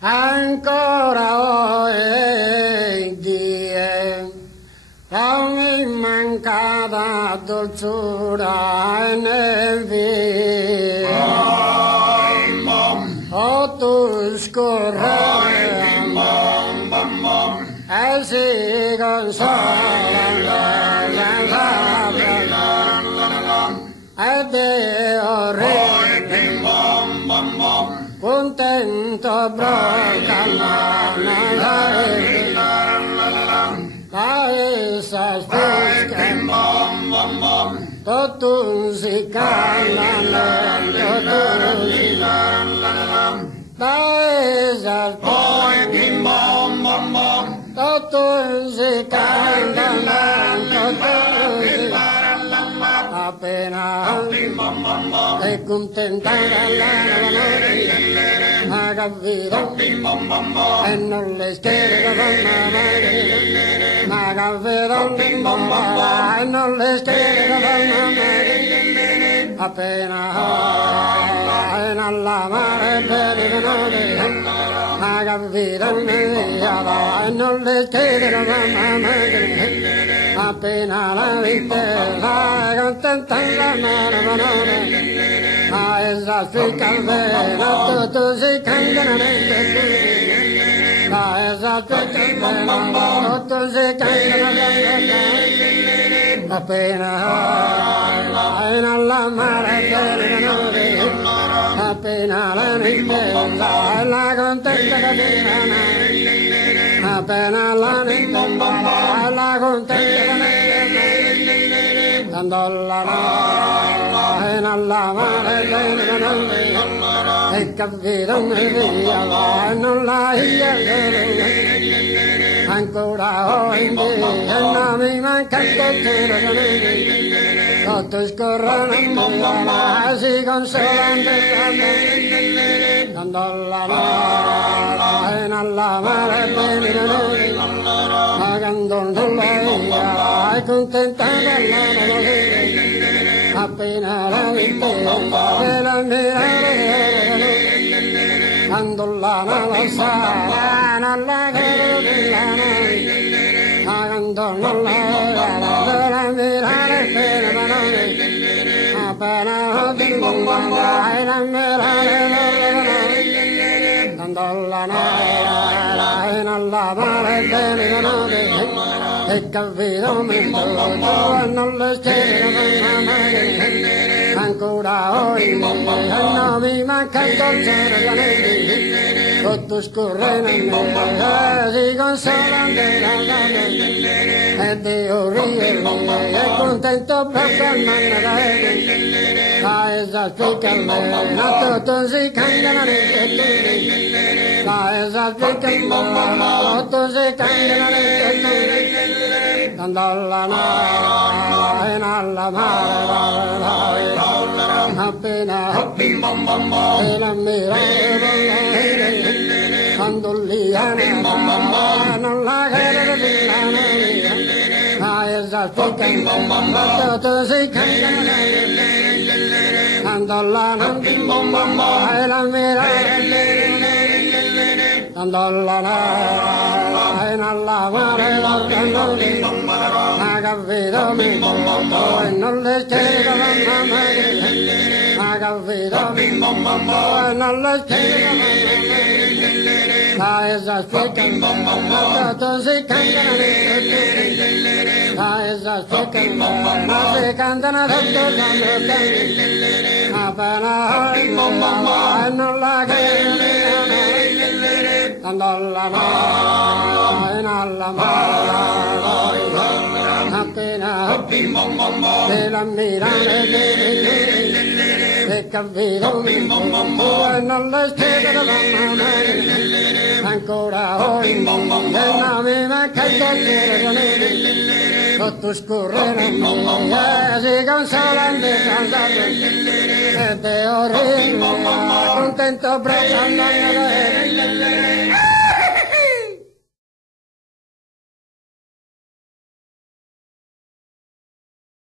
Ancora oggi non mi mancata dolcura nel viso. O tu scorre e si consola e Dio contento brocca la essa spicca tutto si cala la essa tutto si cala appena è contenta ha capito e non le schiere ma capito e non le schiere appena è nella mare per ha capito e non le schiere appena la vita la contenta la mano esa spicca il veno tutto si cambia esa spicca il veno tutto si cambia appena nella mare appena la vita la contenta appena la vita la contenta dandola nella mare e capito via non la ancora oggi non mi manca tutto scorrendo si consolando dandola nella mare pagando lei è contenta appena la vita e la mirare dandola nella sala nella dandola la mirare appena la mirare dandola nella mare e capito non le schiere ancora oggi non mi manca dolce tutto scorre si consola e Dio rie è contento proprio la esa spicca il veno tutto si cambia la esa spicca il veno tutto si cambia dandola nella mare appena e la mirare quando lì non la ma esa spicca tutto si cambia dandola nella mirare dandola nella mare ha capito e non le schiere ha capito e non le schiere la esa spicca tutto si cambia la esa spicca si cantano tutto appena e non la dandola nella mare appena e la mirare e capito e non le schiere ancora oggi e non mi manca tutto scorre si consola e Dio rie contento braccia